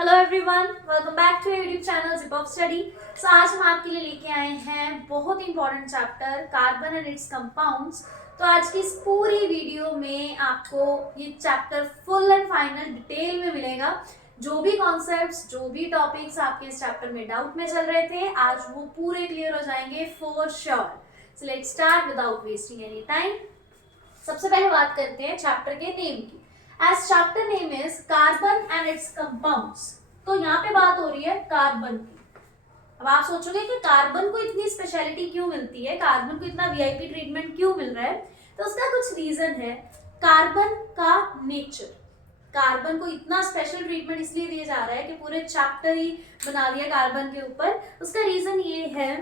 Hello everyone, welcome back to YouTube channel zip of study. So आज हम आपके लिए लेके आए हैं बहुत important chapter carbon and its compounds. तो आज की इस पूरी वीडियो में आपको ये chapter full and final detail में मिलेगा। जो भी कॉन्सेप्ट्स, जो भी टॉपिक्स आपके इस चैप्टर में डाउट में चल रहे थे, आज वो पूरे क्लियर हो जाएंगे for sure. So let's start without wasting any time. सबसे पहले बात करते हैं चैप्टर के नेम की। As chapter name is carbon and its compounds। तो यहाँ पे बात हो रही है कार्बन की। अब आप सोचोगे कि कार्बन को इतनी स्पेशलिटी क्यों मिलती है, कार्बन को इतना वीआईपी ट्रीटमेंट क्यों मिल रहा है। तो उसका कुछ रीजन है। कार्बन का नेचर, कार्बन को इतना स्पेशल ट्रीटमेंट इसलिए दिया जा रहा है कि पूरे चैप्टर ही बना दिया कार्बन के ऊपर। उसका रीजन ये है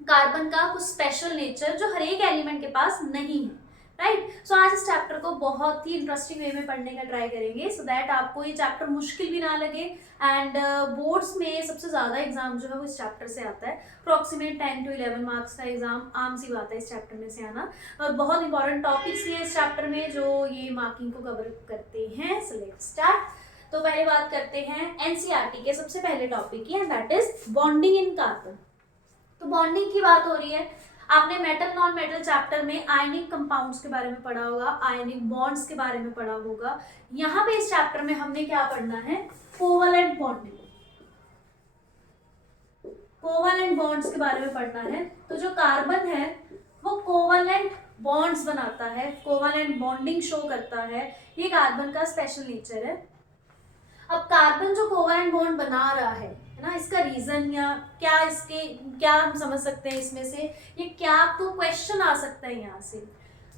कार्बन का कुछ स्पेशल नेचर जो हर एक एलिमेंट के पास नहीं है, राइट। सो आज इस चैप्टर को बहुत ही इंटरेस्टिंग वे में पढ़ने का ट्राई करेंगे सो दैट आपको ये चैप्टर मुश्किल भी ना लगे। एंड बोर्ड्स में सबसे ज़्यादा एग्जाम जो है वो इस चैप्टर से आता है। अप्रॉक्सीमेट 10 to 11 मार्क्स का एग्जाम आम सी बात है इस चैप्टर में से आना। और बहुत इंपॉर्टेंट टॉपिक्स हैं इस चैप्टर में जो ये मार्किंग को कवर करते हैं। So let's start. तो पहले बात करते हैं एनसीईआरटी के सबसे पहले टॉपिक की, and that is bonding in carbon. तो बॉन्डिंग की बात हो रही है। आपने मेटल नॉन मेटल चैप्टर में आयनिक कंपाउंड्स के बारे में पढ़ा होगा, आयनिक बॉन्ड्स के बारे में पढ़ा होगा। यहाँ पे इस चैप्टर में हमने क्या पढ़ना है, कोवलेंट बॉन्डिंग, कोवलेंट बॉन्ड्स के बारे में पढ़ना है। तो जो कार्बन है वो कोवलेंट बॉन्ड्स बनाता है, कोवलेंट बॉन्डिंग शो करता है। ये कार्बन का स्पेशल नेचर है। अब कार्बन जो कोवलेंट बॉन्ड बना रहा है ना, इसका रीजन या क्या, इसके क्या हम समझ सकते हैं इसमें से, ये क्या आपको क्वेश्चन आ सकता है यहाँ से।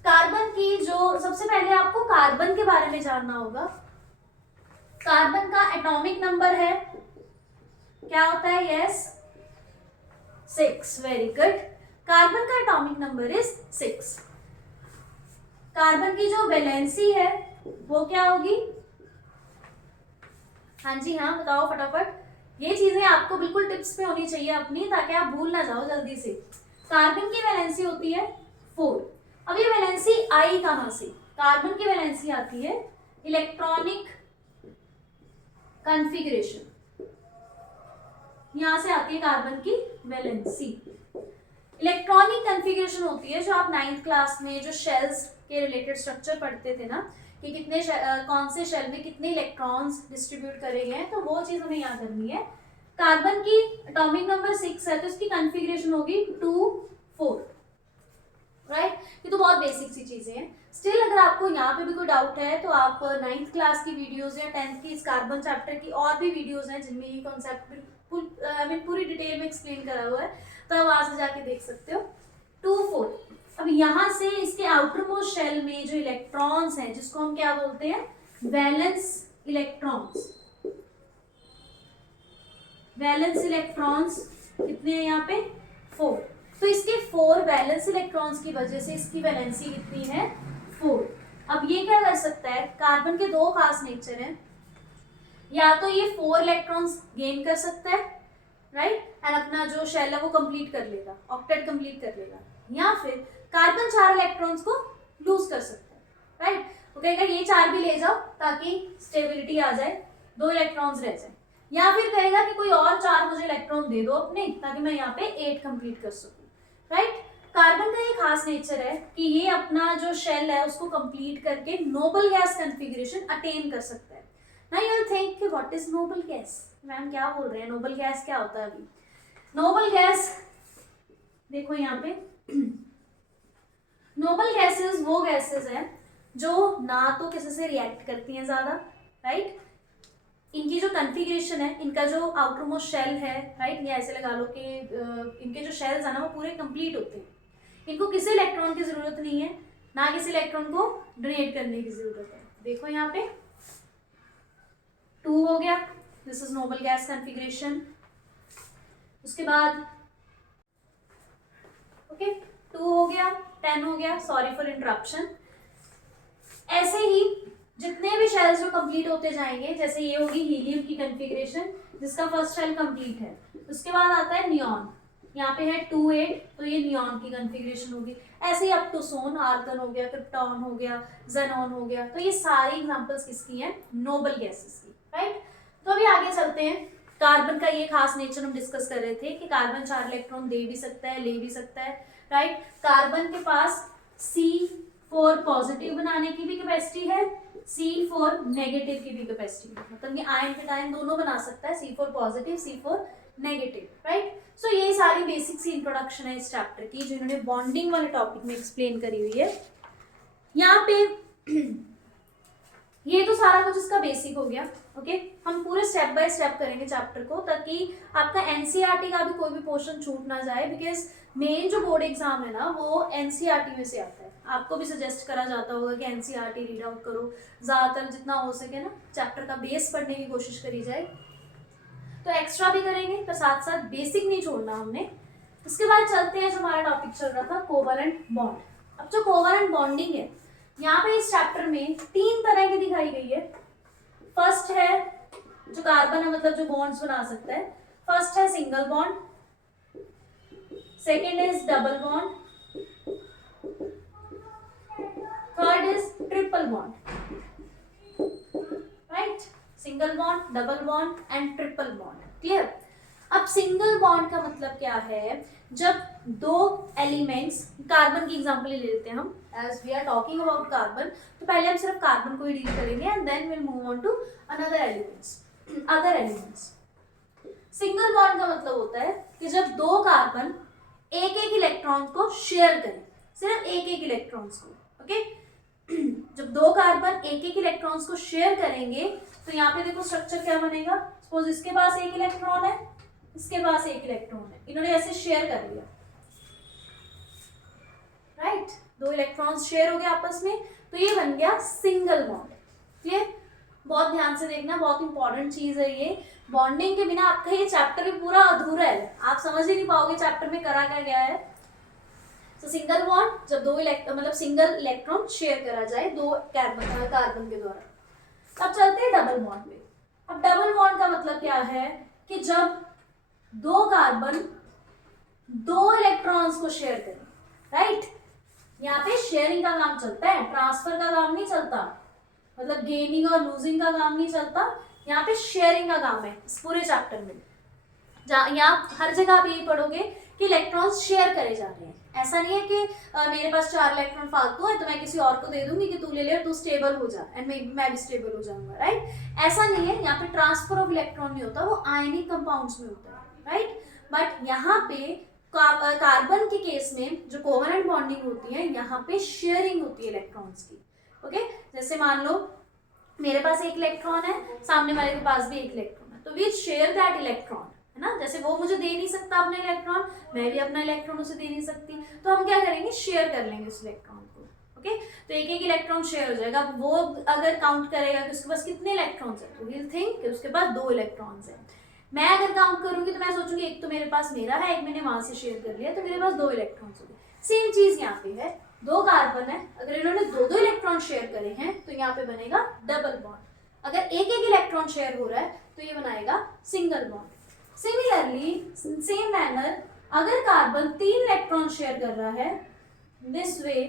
कार्बन की जो सबसे पहले आपको कार्बन के बारे में जानना होगा। कार्बन का एटॉमिक नंबर है, क्या होता है, यस 6। Very good. कार्बन का एटॉमिक नंबर इज 6। कार्बन की जो वैलेंसी है वो क्या होगी, हाँ जी हाँ बताओ फटाफट। ये चीजें आपको बिल्कुल टिप्स पे होनी चाहिए अपनी, ताकि आप भूल ना जाओ जल्दी से। कार्बन की वैलेंसी होती है 4। अब ये वैलेंसी आई कहां से, कार्बन की वैलेंसी आती है इलेक्ट्रॉनिक कॉन्फ़िगरेशन, यहां से आती है कार्बन की वैलेंसी। इलेक्ट्रॉनिक कॉन्फ़िगरेशन होती है जो आप 9th क्लास में जो शेल्स के रिलेटेड स्ट्रक्चर पढ़ते थे ना, कि कितने कौन से शेल में कितने इलेक्ट्रॉन्स डिस्ट्रीब्यूट करे गए हैं, तो वो चीज हमें याद करनी है। कार्बन की एटॉमिक नंबर 6 है तो इसकी कॉन्फ़िगरेशन होगी 2 4, राइट। ये तो बहुत बेसिक सी चीजें हैं। स्टिल अगर आपको यहाँ पे भी कोई डाउट है तो आप 9th क्लास की वीडियोस या 10th की इस कार्बन चैप्टर की और भी वीडियोस हैं जिनमें ये कॉन्सेप्ट बिल्कुल पूरी डिटेल में एक्सप्लेन करा हुआ है, तो आप वहां से जाके देख सकते हो। 2 4। अब यहाँ से इसके आउटर मोस्ट शेल में जो इलेक्ट्रॉन्स हैं, जिसको हम क्या बोलते हैं, वैलेंस इलेक्ट्रॉन्स। वैलेंस इलेक्ट्रॉन्स कितने हैं यहाँ पे, 4। तो इसके 4 वैलेंस इलेक्ट्रॉन्स की वजह से इसकी वैलेंसी कितनी है, 4। अब ये क्या कर सकता है, कार्बन के दो खास नेचर हैं, या तो ये 4 इलेक्ट्रॉन्स गेन कर सकता है, राइट, एंड अपना जो शेल है वो कंप्लीट कर लेगा, ऑक्टेट कंप्लीट कर लेगा, या फिर कार्बन 4 इलेक्ट्रॉन्स को लूज कर सकता है, राइट। वो कहेगा ये 4 भी ले जाओ ताकि स्टेबिलिटी आ जाए, 2 इलेक्ट्रॉन्स रह जाए, या फिर कहेगा कि कोई और 4 मुझे इलेक्ट्रॉन दे दो अपने, ताकि मैं यहाँ पे 8 कंप्लीट कर सकूं, राइट। कार्बन का ये खास नेचर है कि ये अपना जो शेल है उसको कंप्लीट करके नोबल गैस कॉन्फ़िगरेशन अटेन कर सकता है। नाउ यू विल थिंक कि what is noble gas, ma'am क्या बोल रहे हैं, नोबल गैस क्या होता है। अभी नोबल गैस देखो यहाँ पे, नोबल गैसेस वो गैसेस हैं जो ना तो किसी से रिएक्ट करती हैं ज़्यादा, राइट। इनकी जो कॉन्फ़िगरेशन है, इनका जो आउटर मोस्ट शेल है, राइट, या ऐसे लगा लो कि इनके जो शेल्स है ना वो पूरे कंप्लीट होते हैं। इनको किसी इलेक्ट्रॉन की ज़रूरत नहीं है, ना किसी इलेक्ट्रॉन को डोनेट करने की ज़रूरत है। देखो यहाँ पे 2 हो गया, this is noble gas configuration. उसके बाद ओके 2 हो गया, 10 हो गया, सॉरी फॉर इंटरप्शन। ऐसे ही जितने भी शेल्स जो कंप्लीट होते जाएंगे, जैसे ये होगी हीलियम की कॉन्फ़िगरेशन जिसका फर्स्ट शेल कंप्लीट है, उसके बाद आता है नियॉन, यहाँ पे है 2 8, तो ये नियॉन की कॉन्फ़िगरेशन होगी। ऐसे ही अप टू सोन, आर्गन हो गया, क्रिप्टॉन हो गया, ज़ेनॉन हो गया। तो ये सारी एग्जांपल्स किसकी हैं, नोबल गैसेस की, राइट। तो अभी आगे चलते हैं। कार्बन का ये खास नेचर हम डिस्कस कर रहे थे कि कार्बन 4 इलेक्ट्रॉन दे भी सकता है, ले भी सकता है, राइट। कार्बन के पास C4 पॉजिटिव बनाने की भी कैपेसिटी है, C4 नेगेटिव की भी कैपेसिटी है, मतलब ये आयन कैटायन दोनों बना सकता है, C4 positive C4 negative, right. सो ये सारी बेसिक सी इंट्रोडक्शन है इस चैप्टर की, जो इन्होंने बॉन्डिंग वाले टॉपिक में एक्सप्लेन करी हुई है। यहाँ पे ये तो सारा कुछ इसका बेसिक हो गया, ओके। हम पूरे स्टेप बाय स्टेप करेंगे चैप्टर को, ताकि आपका एनसीईआरटी का भी कोई भी पोर्शन छूट ना जाए, बिकॉज मेन जो बोर्ड एग्जाम है ना वो एनसीईआरटी में से आता है। आपको भी सजेस्ट करा जाता होगा कि एनसीईआरटी रीड आउट करो, ज़्यादातर जितना हो सके ना चैप्टर का बेस पढ़ने की कोशिश करी जाए। तो एक्स्ट्रा भी करेंगे, पर साथ साथ बेसिक नहीं छोड़ना हमने। उसके बाद चलते हैं, जो हमारा टॉपिक चल रहा था कोवलेंट बॉन्ड। अब जो कोवलेंट बॉन्डिंग है यहाँ पे इस चैप्टर में 3 तरह की दिखाई गई है। फर्स्ट है जो कार्बन है, मतलब जो बॉन्ड्स बना सकता है, फर्स्ट है single bond, second is double bond, third is triple bond, right. Single bond, double bond and triple bond, clear. अब सिंगल बॉन्ड का मतलब क्या है, जब दो एलिमेंट्स, कार्बन की एग्जांपल ले लेते हैं हम, as we are talking about carbon, तो पहले हम सिर्फ कार्बन को ही डील करेंगे and then will move on to another elements, other elements. Single bond का मतलब होता है कि जब दो कार्बन एक एक इलेक्ट्रॉन को शेयर करें, सिर्फ एक एक इलेक्ट्रॉन्स को, ओके। जब दो कार्बन एक एक इलेक्ट्रॉन्स को शेयर करेंगे तो यहाँ पे देखो स्ट्रक्चर क्या बनेगा। सपोज इसके पास एक इलेक्ट्रॉन है, इसके पास एक इलेक्ट्रॉन है, इन्होंने ऐसे शेयर कर लिया, राइट। दो इलेक्ट्रॉन्स शेयर हो गए आपस में, तो ये बन गया सिंगल बॉन्ड, क्लियर। बहुत ध्यान से देखना, बहुत इंपॉर्टेंट चीज है ये। बॉन्डिंग के बिना आपका ये चैप्टर भी पूरा अधूरा है, आप समझ ही नहीं पाओगे चैप्टर में करा क्या गया है। तो सिंगल बॉन्ड, जब दो इलेक्ट्रॉन, मतलब सिंगल इलेक्ट्रॉन शेयर करा जाए दो कार्बन के द्वारा। अब चलते हैं डबल बॉन्ड पे। अब डबल बॉन्ड का मतलब क्या है कि जब दो कार्बन दो इलेक्ट्रॉन्स को शेयर करें, राइट। यहाँ पे शेयरिंग का काम चलता है, ट्रांसफर का काम नहीं चलता, मतलब गेनिंग और लूजिंग का काम नहीं चलता, यहाँ पे शेयरिंग का काम है इस पूरे चैप्टर में। यहाँ हर जगह आप यही पढ़ोगे कि इलेक्ट्रॉन्स शेयर करे जा रहे हैं। ऐसा नहीं है कि मेरे पास 4 इलेक्ट्रॉन फालतू है तो मैं किसी और को दे दूंगी कि तू ले ले और तू स्टेबल हो जा एंड मैं भी स्टेबल हो जाऊंगा, राइट। ऐसा नहीं है, यहाँ पे ट्रांसफर ऑफ इलेक्ट्रॉन नहीं होता, वो आयनिक कंपाउंड्स में होता है, राइट। बट यहाँ पे कार्बन के केस में जो कोवलेंट बॉन्डिंग होती है, यहाँ पे शेयरिंग होती है इलेक्ट्रॉन्स की, ओके। जैसे मान लो मेरे पास एक इलेक्ट्रॉन है, सामने वाले के पास भी एक इलेक्ट्रॉन है, तो वी शेयर दैट इलेक्ट्रॉन, है ना। जैसे वो मुझे दे नहीं सकता अपना इलेक्ट्रॉन, मैं भी अपना इलेक्ट्रॉन उसे दे नहीं सकती, तो हम क्या करेंगे, शेयर कर लेंगे उस इलेक्ट्रॉन को, ओके। तो एक एक इलेक्ट्रॉन शेयर हो जाएगा। वो अगर काउंट करेगा कि उसके पास कितने इलेक्ट्रॉन्स है, तो विल थिंक कि उसके पास 2 इलेक्ट्रॉन्स है। मैं अगर काउंट करूंगी तो मैं सोचूंगी एक तो मेरे पास मेरा है, एक मैंने वहां से शेयर कर लिया, तो मेरे पास 2 इलेक्ट्रॉन्स हो गए। सेम चीज यहाँ पे है, 2 कार्बन है, अगर इन्होंने 2 इलेक्ट्रॉन शेयर करे हैं तो यहाँ पे बनेगा डबल बॉन्ड। अगर एक एक इलेक्ट्रॉन शेयर हो रहा है तो ये बनाएगा single bond. Similarly same manner, अगर कार्बन 3 इलेक्ट्रॉन शेयर कर रहा है दिस वे,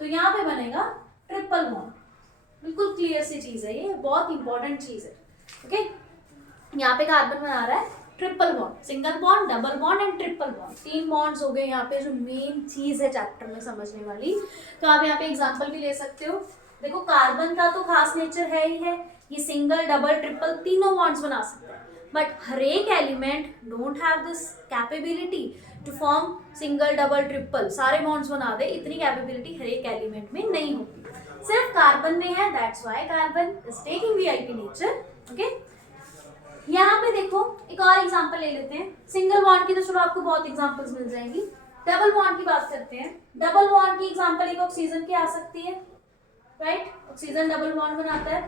तो यहाँ पे बनेगा ट्रिपल बॉन्ड। बिल्कुल क्लियर सी चीज है, ये बहुत इंपॉर्टेंट चीज है, ओके। यहाँ पे कार्बन बना रहा है triple bond, single bond, double bond and triple bond, 3 bonds हो गए यहाँ पे, जो मेन चीज है चैप्टर में समझने वाली। तो आप यहाँ पे एग्जांपल भी ले सकते हो। देखो कार्बन का तो खास नेचर है ही है, ये सिंगल डबल ट्रिपल तीनों बॉन्ड्स बना सकता है, बट हर एक element don't have this capability to form single double triple, सारे बॉन्ड्स बना दे, इतनी कैपेबिलिटी हर एक एलिमेंट में नहीं होती, सिर्फ कार्बन में है। That's why carbon is taking VIP nature, okay. यहाँ पे देखो एक और एग्जांपल ले लेते हैं। सिंगल बॉन्ड की तो चलो आपको बहुत एग्जांपल्स मिल जाएंगी, डबल बॉन्ड की बात करते हैं। डबल बॉन्ड की एग्जांपल एक ऑक्सीजन की आ सकती है, राइट, ऑक्सीजन डबल बॉन्ड बनाता है।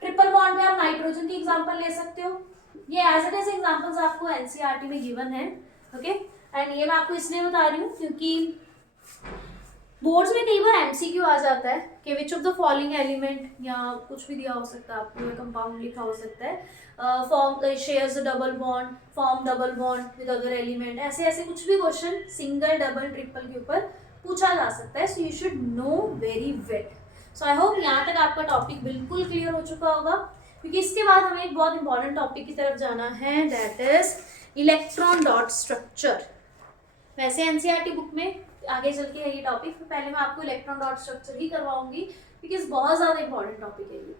ट्रिपल बॉन्ड में आप नाइट्रोजन की एग्जांपल ले सकते हो। ये एज इट इज एग्जांपल्स आपको एनसीईआरटी में गिवन है, ओके। एंड ये मैं आपको इसलिए बता रही हूँ क्योंकि बोर्ड्स में कई बार एमसीक्यू आ जाता है कि which of the following element, या कुछ भी दिया हो सकता है आपको, कंपाउंड लिखा हो सकता है, form shares double bond, form double bond with other element, ऐसे ऐसे कुछ भी क्वेश्चन सिंगल डबल ट्रिपल के ऊपर पूछा जा सकता है। So you should know very well. So I hope यहाँ तक आपका टॉपिक बिल्कुल क्लियर हो चुका होगा। क्योंकि इसके बाद हमें एक बहुत इंपॉर्टेंट टॉपिक की तरफ जाना है, that is electron dot structure. वैसे एनसीईआरटी बुक में आगे चल के है ये टॉपिक, तो पहले मैं आपको इलेक्ट्रॉन डॉट स्ट्रक्चर ही करवाऊंगी क्योंकि बहुत ज़्यादा इंपॉर्टेंट टॉपिक है ये।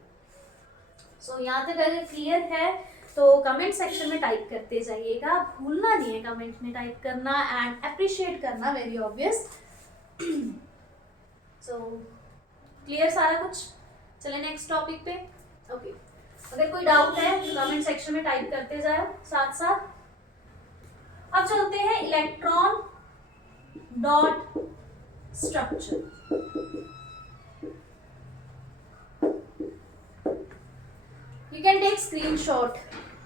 सो यहाँ तक अगर क्लियर है तो कमेंट सेक्शन में टाइप करते जाइएगा, भूलना नहीं है कमेंट में टाइप करना एंड अप्रिशिएट करना, वेरी ऑब्वियस। सो क्लियर सारा कुछ, चले नेक्स्ट टॉपिक पे। ओके, अगर कोई डाउट है तो कमेंट सेक्शन में टाइप करते जाओ साथ साथ। अब चलते हैं electron dot structure. You can take screenshot,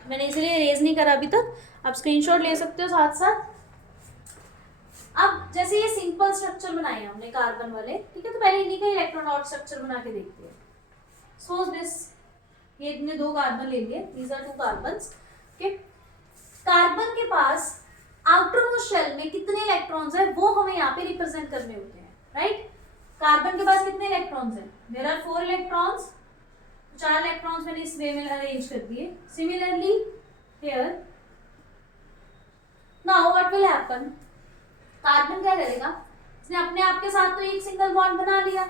मैंने इसलिए रेज नहीं करा अभी तक, आप स्क्रीनशॉट ले सकते हो साथ साथ। अब जैसे ये सिंपल स्ट्रक्चर बनाए हमने कार्बन वाले, ठीक है, तो पहले इन्हीं का इलेक्ट्रॉन डॉट स्ट्रक्चर बना के देखते हैं। सो दिस, ये इतने 2 कार्बन ले लिए, these are 2 carbons. Okay, carbon के पास आउटर मोस्ट शेल में कितने इलेक्ट्रॉन्स हैं वो हमें यहाँ पे रिप्रेजेंट करने होते हैं, राइट। कार्बन के पास कितने इलेक्ट्रॉन्स हैं, देयर आर 4 इलेक्ट्रॉन्स, 4 इलेक्ट्रॉन्स मैंने इस वे में अरेंज कर दिए। Similarly here, now what will happen, carbon क्या करेगा, इसने अपने आप के साथ तो एक सिंगल बॉन्ड बना लिया,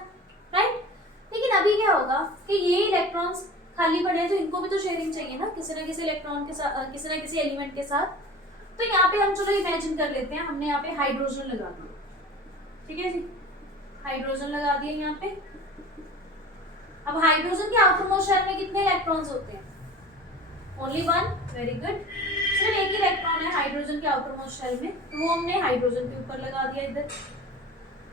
राइट। लेकिन अभी क्या होगा कि ये इलेक्ट्रॉन्स खाली पड़े हैं तो इनको भी तो शेयरिंग चाहिए ना किसी ना किसी इलेक्ट्रॉन के साथ, किसी ना किसी एलिमेंट के साथ। तो यहाँ पे हम चलो इमेजिन कर लेते हैं, हमने यहाँ पे हाइड्रोजन लगा दिया, ठीक है जी, हाइड्रोजन लगा दिया यहाँ पे। अब हाइड्रोजन के आउटर मोस्ट शेल में कितने इलेक्ट्रॉन्स होते हैं, ओनली 1, वेरी गुड, सिर्फ एक इलेक्ट्रॉन है हाइड्रोजन के आउटर मोस्ट शेल में, तो वो हमने हाइड्रोजन के ऊपर लगा दिया इधर।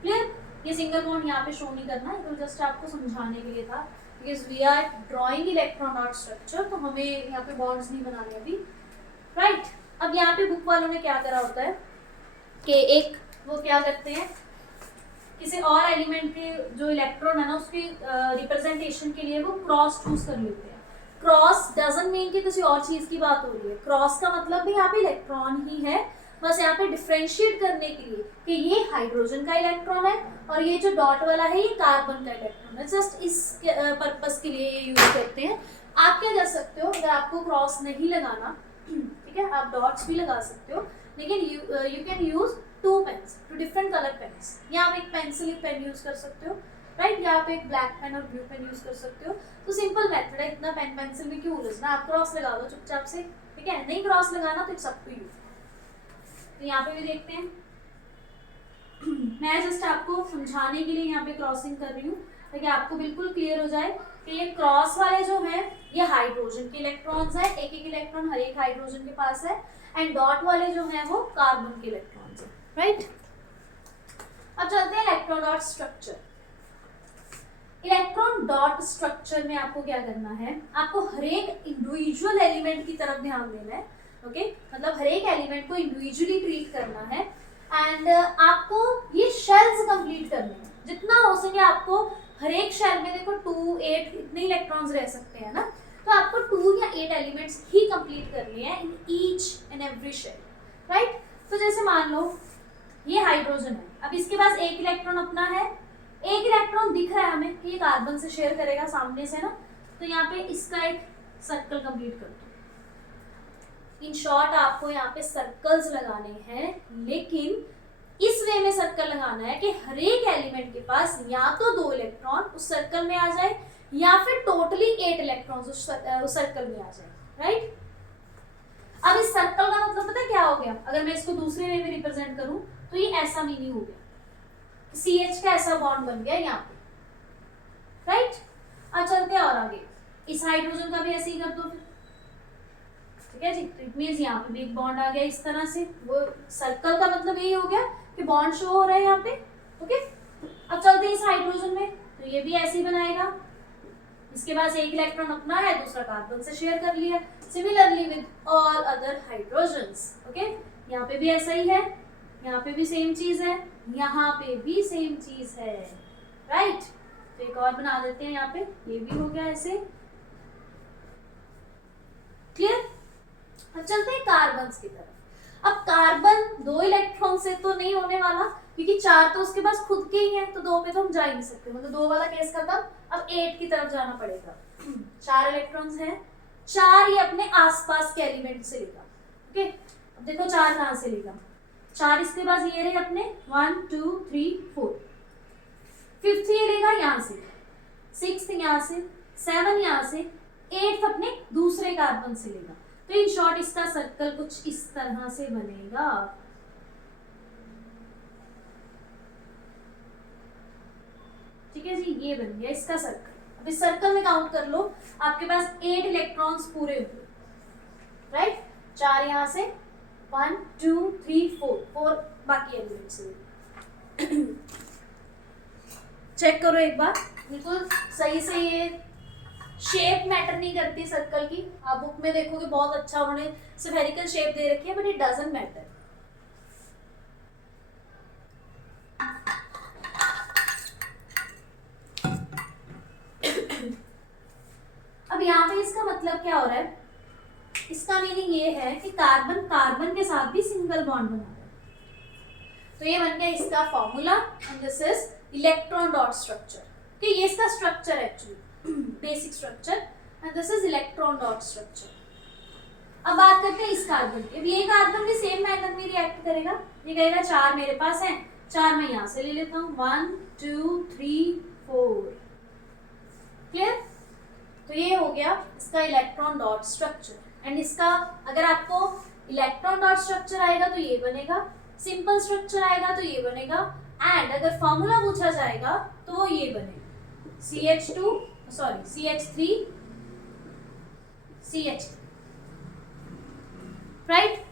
क्लियर, ये सिंगल बॉन्ड यहाँ पे शो नहीं करना है, तो जस्ट आपको समझाने के लिए था, because we are drawing electron dot structure, तो हमें यहाँ पे बॉन्ड्स नहीं बनाने अभी, राइट। अब यहाँ पे बुक वालों ने क्या करा होता है कि एक वो क्या करते हैं, किसी और एलिमेंट के जो इलेक्ट्रॉन है ना उसकी रिप्रेजेंटेशन के लिए वो क्रॉस चूज कर लेते हैं। क्रॉस डजंट मीन कि किसी और चीज की बात हो रही है, क्रॉस का मतलब भी यहाँ पे इलेक्ट्रॉन ही है, बस यहाँ पे डिफरेंशिएट करने के लिए कि ये हाइड्रोजन का इलेक्ट्रॉन है और ये जो डॉट वाला है ये कार्बन का इलेक्ट्रॉन है, जस्ट इस पर्पस के लिए ये यूज करते हैं। आप क्या कर सकते हो, अगर आपको क्रॉस नहीं लगाना, ठीक है, आप डॉट्स भी लगा सकते हो, लेकिन you can use 2 pens, 2 different colour pens, या आप एक पेंसिल पेन यूज कर सकते हो, राइट, या आप एक ब्लैक पेन और ब्लू पेन यूज कर सकते हो। तो सिंपल मेथड है, इतना पेन पेंसिल में क्यों उलझना, आप क्रॉस लगा दो चुपचाप से, ठीक है, नहीं क्रॉस लगाना तो इट्स अप टू यू। तो यहाँ पे भी देखते हैं, मैं जस्ट आपको समझाने के लिए यहाँ पे क्रॉसिंग कर रही हूँ ताकि आपको बिल्कुल क्लियर हो जाए कि ये क्रॉस वाले जो है ये हाइड्रोजन के इलेक्ट्रॉन्स है, एक एक इलेक्ट्रॉन हर एक हाइड्रोजन के पास है, एंड डॉट वाले जो है वो कार्बन के इलेक्ट्रॉन्स है, राइट। अब चलते हैं electron dot structure. Electron dot structure में आपको क्या करना है, आपको हर एक इंडिविजुअल एलिमेंट की तरफ ध्यान देना है, ओके, मतलब हर एक एलिमेंट को इंडिविजुअली ट्रीट करना है, एंड आपको ये शेल्स कंप्लीट करने हैं, जितना हो सके आपको हर एक शेल में, देखो 2, 8 इतने इलेक्ट्रॉन्स रह सकते हैं ना, तो आपको 2 या 8 एलिमेंट्स ही कंप्लीट करने हैं in each and every shell, right. तो जैसे मान लो ये हाइड्रोजन है, अब इसके पास एक इलेक्ट्रॉन अपना है, एक इलेक्ट्रॉन दिख रहा है हमें कि ये कार्बन से शेयर करेगा सामने से ना, तो यहाँ पे इसका एक सर्कल कंप्लीट कर दो। इन शॉर्ट आपको यहाँ पे सर्कल्स लगाने हैं, लेकिन इस वे में सर्कल लगाना है कि हर एक एलिमेंट के पास या तो 2 इलेक्ट्रॉन उस सर्कल में आ जाए या फिर टोटली 8 इलेक्ट्रॉन्स उस सर्कल में आ जाए, राइट। अब इस सर्कल का मतलब पता क्या हो गया, अगर मैं इसको दूसरे वे में रिप्रेजेंट करूं तो ये ऐसा मीनिंग हो गया, CH का ऐसा बॉन्ड बन गया यहाँ पे, राइट। अब चलते हैं और आगे, इस हाइड्रोजन का भी ऐसे ही कर दो, ठीक है जी। तो इट मींस यहाँ पे भी एक बॉन्ड आ गया इस तरह से, वो सर्कल का मतलब यही हो गया कि बॉन्ड शो हो रहा है यहाँ पे, ओके। अब चलते हैं इस हाइड्रोजन में, तो ये भी ऐसे ही बनाएगा, इसके पास एक इलेक्ट्रॉन अपना है, दूसरा कार्बन से शेयर कर लिया, similarly with all other hydrogens, okay. यहाँ पे भी ऐसा ही है, यहाँ पे भी सेम चीज है, यहाँ पे भी सेम चीज है, राइट। तो एक और बना देते हैं यहाँ पे, ये भी हो गया ऐसे, क्लियर। अब चलते हैं कार्बन की तरफ। अब कार्बन 2 इलेक्ट्रॉन से तो नहीं होने वाला, क्योंकि 4 तो उसके पास खुद के ही हैं, तो 2 पे तो हम जा ही नहीं सकते, मतलब 2 वाला केस खत्म। अब 8 की तरफ जाना पड़ेगा। 4 इलेक्ट्रॉन्स हैं, 4 ये अपने आसपास के एलिमेंट से लेगा। ओके, अब देखो 4 कहाँ से लेगा, 4 इसके पास ये रहे अपने 1 2 3 4, 5th ये लेगा यहाँ से, 6th यहाँ से, 7 यहाँ से, 8th अपने दूसरे कार्बन से लेगा। तो इन शॉर्ट इसका सर्कल कुछ इस तरह से बनेगा। ठीक है जी, ये बन गया इसका सर्कल। अब इस सर्कल में काउंट कर लो, आपके पास 8 इलेक्ट्रॉन्स पूरे हुए, राइट। 4 यहाँ से, 1 2 3 4 बाकी एलिमेंट से। चेक करो एक बार, बिल्कुल सही से। ये शेप मैटर नहीं करती सर्कल की, आप बुक में देखोगे बहुत अच्छा उन्होंने स्फेरिकल शेप दे रखी है, बट इट डजंट मैटर। अब यहाँ पे इसका मतलब क्या हो रहा है, इसका मीनिंग ये है कि कार्बन कार्बन के साथ भी सिंगल बॉन्ड बना रहा है। तो ये बन गया इसका formula, and this is electron dot structure. तो ये इसका structure actually, basic structure, and this is electron dot structure. अब बात करते हैं इस कार्बन की। अब ये कार्बन भी सेम मेथड में रिएक्ट करेगा, ये कहेगा 4 मेरे पास है, 4 मैं यहाँ से ले लेता हूँ, 1 2 3 4, क्लियर। तो ये हो गया इसका इलेक्ट्रॉन डॉट स्ट्रक्चर। एंड इसका अगर आपको इलेक्ट्रॉन डॉट स्ट्रक्चर आएगा तो ये बनेगा, सिंपल स्ट्रक्चर आएगा तो ये बनेगा, एंड अगर फॉर्मूला पूछा जाएगा तो वो ये बनेगा, CH3 CH3, राइट।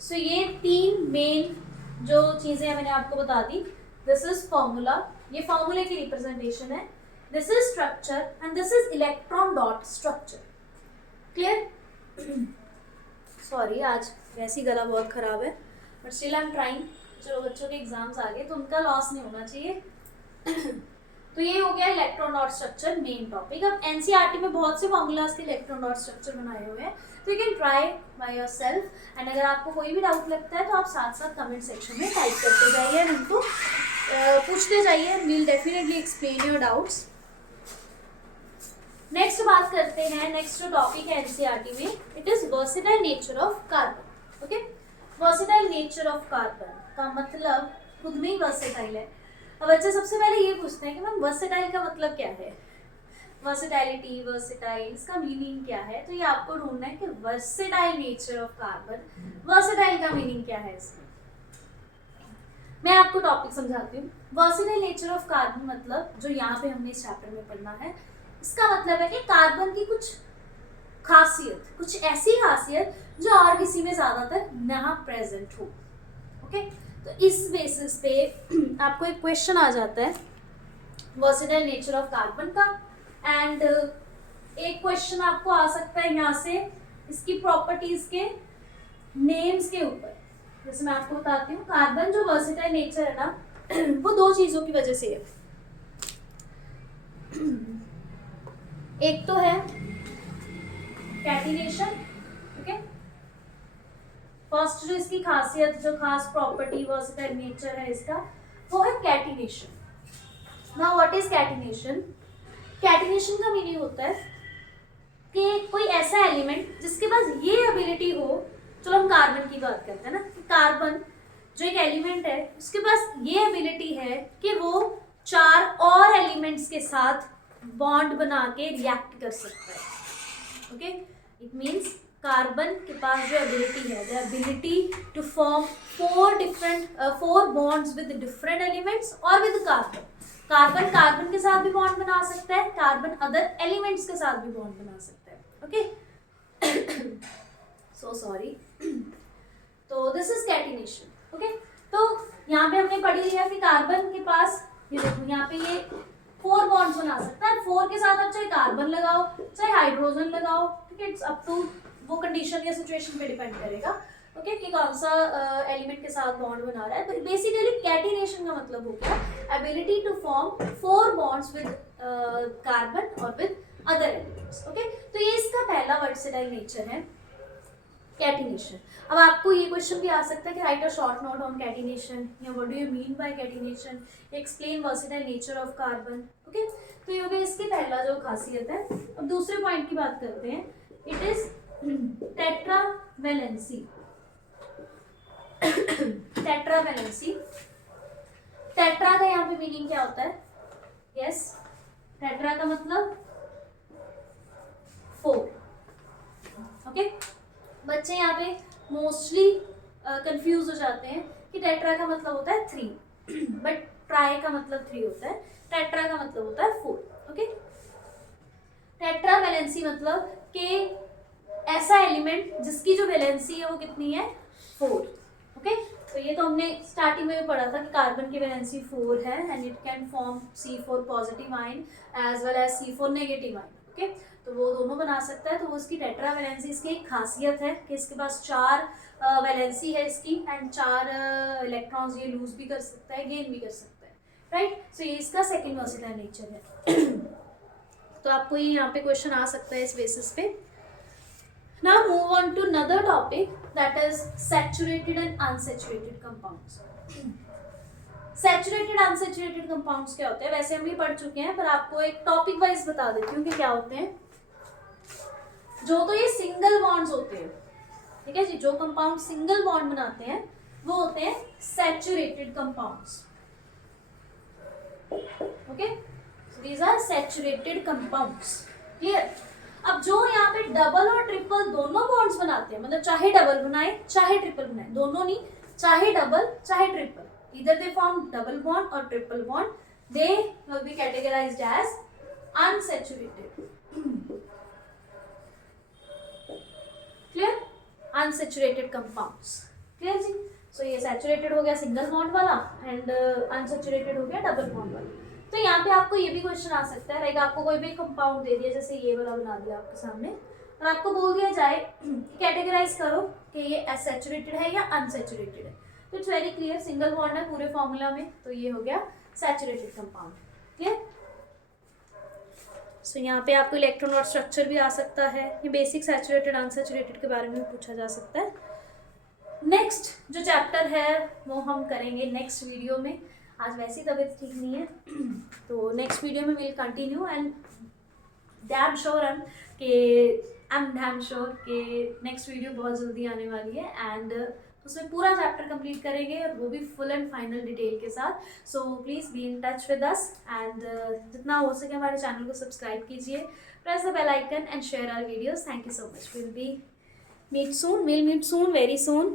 सो ये 3 मेन जो चीजें मैंने आपको बता दी, दिस इज फॉर्मूला, ये फॉर्मूले की रिप्रेजेंटेशन है, this is structure and this is electron dot structure, clear। Sorry आज वैसे ही गला बहुत खराब है, but still I am trying. चलो बच्चों के एग्जाम्स आ गए तो उनका लॉस नहीं होना चाहिए। तो ये हो गया electron dot structure main topic. अब एनसीईआरटी में बहुत से फॉर्मूलाज के इलेक्ट्रॉन डॉट स्ट्रक्चर बनाए हुए हैं, तो you can try by yourself, and अगर आपको कोई भी डाउट लगता है तो आप साथ साथ कमेंट सेक्शन में टाइप करते जाइए, उनको पूछते जाइए, will definitely explain your doubts. Next बात करते हैं, नेक्स्ट जो टॉपिक है एनसीईआरटी में, it is versatile nature of carbon. Okay, versatile nature of carbon का मतलब खुद में ही वर्सेटाइल है। अब बच्चे सबसे पहले ये पूछते हैं कि मैम वर्सेटाइल का मतलब क्या है, वर्सेटाइलिटी, वर्सेटाइल, इसका मीनिंग क्या है। तो ये आपको ढूंढना है कि versatile nature of carbon, versatile का मीनिंग क्या है इसमें। मैं आपको टॉपिक समझाती हूँ। वर्सेटाइल नेचर ऑफ कार्बन मतलब जो यहाँ पे हमने इस चैप्टर में पढ़ना है, इसका मतलब है कि कार्बन की कुछ खासियत, कुछ ऐसी खासियत जो और किसी में ज्यादातर ना प्रेजेंट हो। ओके, तो इस बेसिस पे आपको एक क्वेश्चन आ जाता है वर्सेटाइल नेचर ऑफ कार्बन का, एंड एक क्वेश्चन आपको आ सकता है यहाँ से इसकी प्रॉपर्टीज के नेम्स के ऊपर। जैसे मैं आपको बताती हूँ, कार्बन जो वर्सेटाइल नेचर है ना, वो 2 चीजों की वजह से है। एक तो है कैटिनेशन। ओके, फर्स्ट जो इसकी खासियत, जो खास प्रॉपर्टी वर्सेटाइल नेचर है इसका, वो है catenation. Now what is catenation? Catenation का मीनिंग होता है कि कोई ऐसा एलिमेंट जिसके पास ये एबिलिटी हो, चलो हम कार्बन की बात करते हैं ना, कि कार्बन जो एक एलिमेंट है उसके पास ये एबिलिटी है कि वो 4 और एलिमेंट्स के साथ बॉन्ड बना के रिएक्ट कर सकता है। ओके, इट मीन्स कार्बन के पास जो एबिलिटी है, the ability to form 4 bonds with different elements और विद कार्बन। कार्बन कार्बन के साथ भी बॉन्ड बना सकता है, कार्बन अदर एलिमेंट्स के साथ भी बॉन्ड बना सकता है। Okay, so sorry. तो दिस इज कैटिनेशन। ओके, तो यहाँ पे हमने पढ़ लिया कि कार्बन के पास, ये देखो यहाँ पे ये 4 बॉन्ड्स बना सकता है। 4 के साथ आप चाहे कार्बन लगाओ चाहे हाइड्रोजन लगाओ, ठीक है, इट्स अप टू, वो कंडीशन या सिचुएशन पे डिपेंड करेगा। ओके, कि कौन सा एलिमेंट के साथ बॉन्ड बना रहा है। बेसिकली कैटिनेशन का मतलब हो गया ability to form 4 bonds with carbon और विद अदर एलिमेंट्स। ओके, तो ये इसका पहला वर्सेटाइल नेचर है। कैटिनेशन। अब आपको ये क्वेश्चन भी आ सकता है कि write a short note on catenation, या what do you mean by catenation, explain versatile nature of carbon. Okay, तो ये हो गया इसकी पहला जो खासियत है। अब दूसरे पॉइंट की बात करते हैं, it is tetravalency. Tetravalency, tetra का यहाँ पे मीनिंग क्या होता है? यस, टेट्रा का मतलब 4। ओके, बच्चे यहाँ पे मोस्टली कंफ्यूज हो जाते हैं कि टेट्रा का मतलब होता है 3, बट ट्राई का मतलब 3 होता है, टेट्रा का मतलब होता है 4। ओके, टेट्रा वैलेंसी मतलब कि ऐसा एलिमेंट जिसकी जो वैलेंसी है वो कितनी है? 4। ओके, तो ये तो हमने स्टार्टिंग में भी पढ़ा था कि कार्बन की वैलेंसी 4 है and it can form C4 positive ion as well as C4 negative ion. Okay, तो वो दोनों बना सकता है, तो वो इसकी टेट्रा वैलेंसी, इसकी एक खासियत है कि इसके पास 4 वैलेंसी है इसकी, एंड 4 इलेक्ट्रॉन्स ये लूज भी कर सकता है, गेन भी कर सकता है, राइट। सो ये इसका सेकेंड वर्सेटाइल नेचर है। तो आपको ये यहाँ पे क्वेश्चन आ सकता है इस बेसिस पे। Now move on to another topic, that is saturated and unsaturated compounds. Saturated unsaturated compounds क्या होते हैं? वैसे हम भी पढ़ चुके हैं, पर आपको एक टॉपिक वाइज बता देती हूँ कि क्या होते हैं। जो तो ये सिंगल बॉन्ड्स होते हैं, ठीक है जी, जो कंपाउंड सिंगल बॉन्ड बनाते हैं वो होते हैं saturated compounds. Okay, these are saturated compounds. Clear? अब जो यहाँ पे डबल और ट्रिपल दोनों बॉन्ड्स बनाते हैं, मतलब चाहे डबल बनाए चाहे ट्रिपल बनाए, दोनों नहीं, चाहे डबल चाहे triple, either they form double bond or triple bond, they will be categorized as unsaturated. Clear? Unsaturated compounds. Clear ji? So ये saturated हो गया सिंगल बॉन्ड वाला एंड unsaturated हो गया डबल बॉन्ड वाला। तो यहाँ पे आपको ये भी क्वेश्चन आ सकता है, लाइक आपको कोई भी कंपाउंड दे दिया, जैसे ये वाला बना दिया आपके सामने, और आपको बोल दिया जाए कैटेगराइज करो कि ये सैचुरेटेड है या अनसैचुरेटेड है, तो it's very clear, single bond है पूरे फॉर्मूला में, तो ये हो गया सैचुरेटेड कंपाउंड। क्लियर? सो यहाँ पे आपको इलेक्ट्रॉन और स्ट्रक्चर भी आ सकता है, ये बेसिक सैचुरेटेड अनसैचुरेटेड के बारे में पूछा जा सकता है। नेक्स्ट जो चैप्टर है वो हम करेंगे नेक्स्ट वीडियो में। आज वैसे ही तबीयत ठीक नहीं है, तो नेक्स्ट वीडियो में will continue and damn sure I am damn sure कि नेक्स्ट वीडियो बहुत जल्दी आने वाली है एंड उसमें पूरा चैप्टर कंप्लीट करेंगे और वो भी फुल एंड फाइनल डिटेल के साथ। So please be in touch with us and जितना हो सके हमारे चैनल को सब्सक्राइब कीजिए, press the bell icon and share our videos. Thank you so much. Will meet soon very soon.